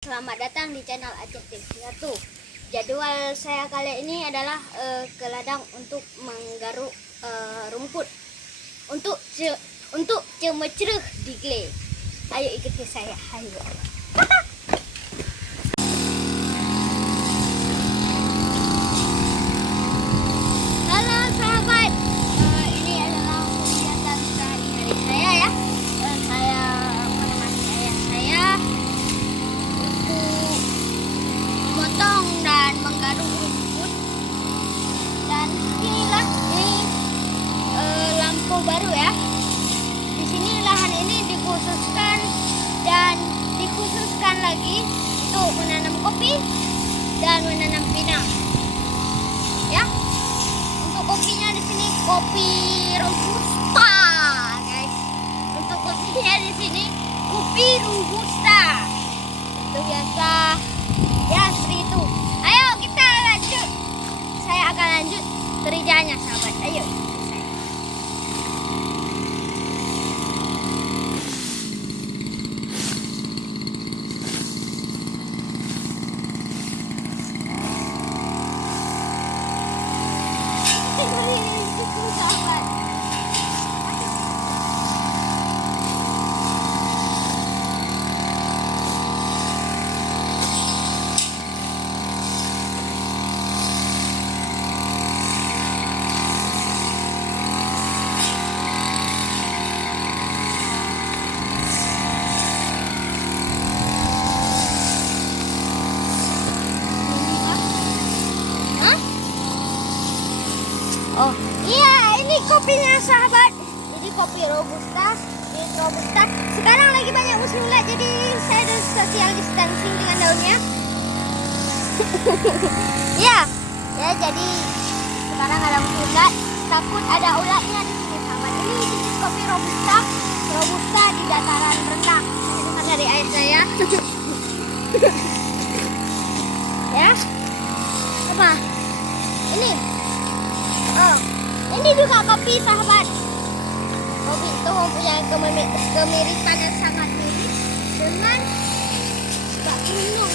Selamat datang di channel Aceh Satu. Jadwal saya kali ini adalah ke ladang untuk menggaruk rumput untuk cemecerah di gele. Ayo ikuti saya. Ayo. Halo sahabat, ini adalah kegiatan sehari-hari saya ya. Saya menemani ayah saya memotong dan menggaruk rumput. Dan inilah lampu baru ya. Di sini lahan ini dikhususkan lagi untuk menanam kopi dan menanam pinang. Ya. Untuk kopinya di sini kopi robusta, guys. Untuk kopinya di sini kopi robusta. Itu biasa. Ya, seperti itu. Ayo kita lanjut. Saya akan lanjut kerjanya, sahabat. Ayo. Sahabat. Oh iya, ini kopinya sahabat. Jadi kopi robusta, Sekarang lagi banyak musim ulat, jadi saya ada social distancing dengan daunnya. Ya, jadi sekarang ada musim ulat. Takut ada ulatnya di sini sahabat. Ini jenis kopi robusta di dataran rendah. Saya dengar dari ayah saya. Ya, apa? Ini juga kopi sahabat. Kopi itu mempunyai kemiripan yang sangat mirip dengan Mbak Gunung.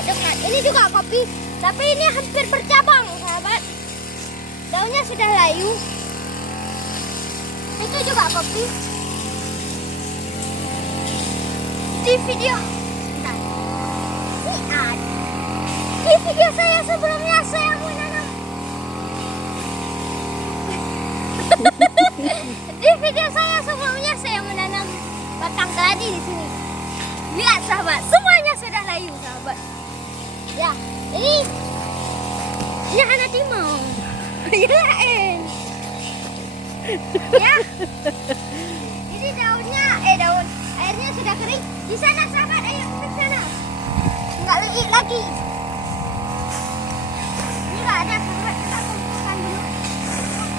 Dekat. Ini juga kopi, tapi ini hampir bercabang sahabat. Daunnya sudah layu. Itu juga kopi. Di video saya sebelumnya saya menanam. Di video saya sebelumnya saya menanam batang keladi di sini. Lihat sahabat, semuanya sudah layu sahabat. Ya, ini anak timau. Yain. Ya. Ini daunnya, daun airnya sudah kering. Di sana sahabat, ayo ke sana. Enggak leik lagi. Ini enggak ada sahabat, kita kumpulkan dulu.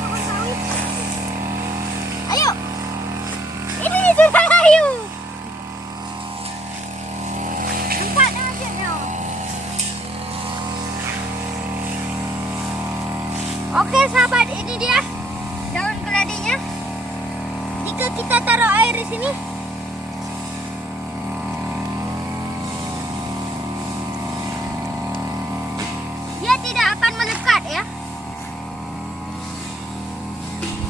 Pohon sawit. Ayo. Ini sudah layu. Nampak dah hasilnya. Oke sahabat, ini dia daun keladinya. Jika kita taruh air di sini, dia tidak akan melekat ya.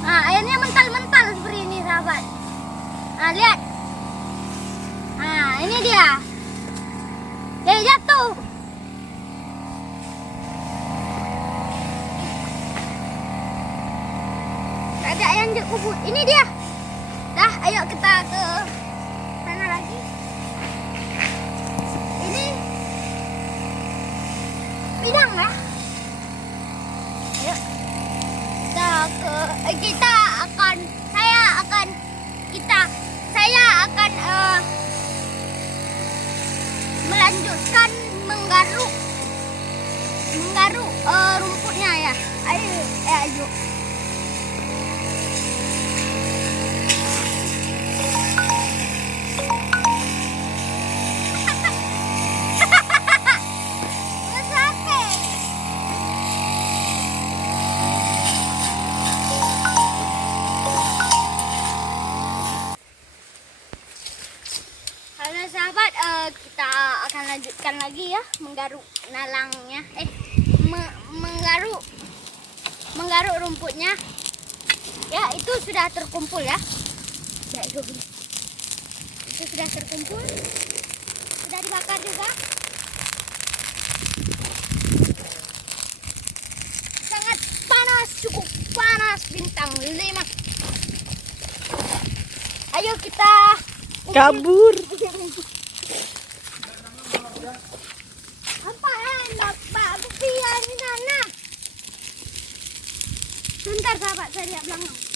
Nah, airnya mental-mental seperti ini sahabat. Nah, lihat. Nah, ini dia. Dia jatuh. Tak ada yang dikubur. Ini dia. Dah, ayo kita ke sana lagi. Ini pinang ya. Ayo. Saya akan melanjutkan menggaruk rumputnya ya. Ayo. Halo sahabat, kita lanjutkan lagi ya menggaruk nalangnya. Menggaruk rumputnya. Ya, itu sudah terkumpul ya. Itu sudah terkumpul. Sudah dibakar juga. Sangat panas, cukup panas bintang 5. Ayo kita Kabur. apaan Bapak Sofian di sana? Bentar sahabat, saya lihat belakang.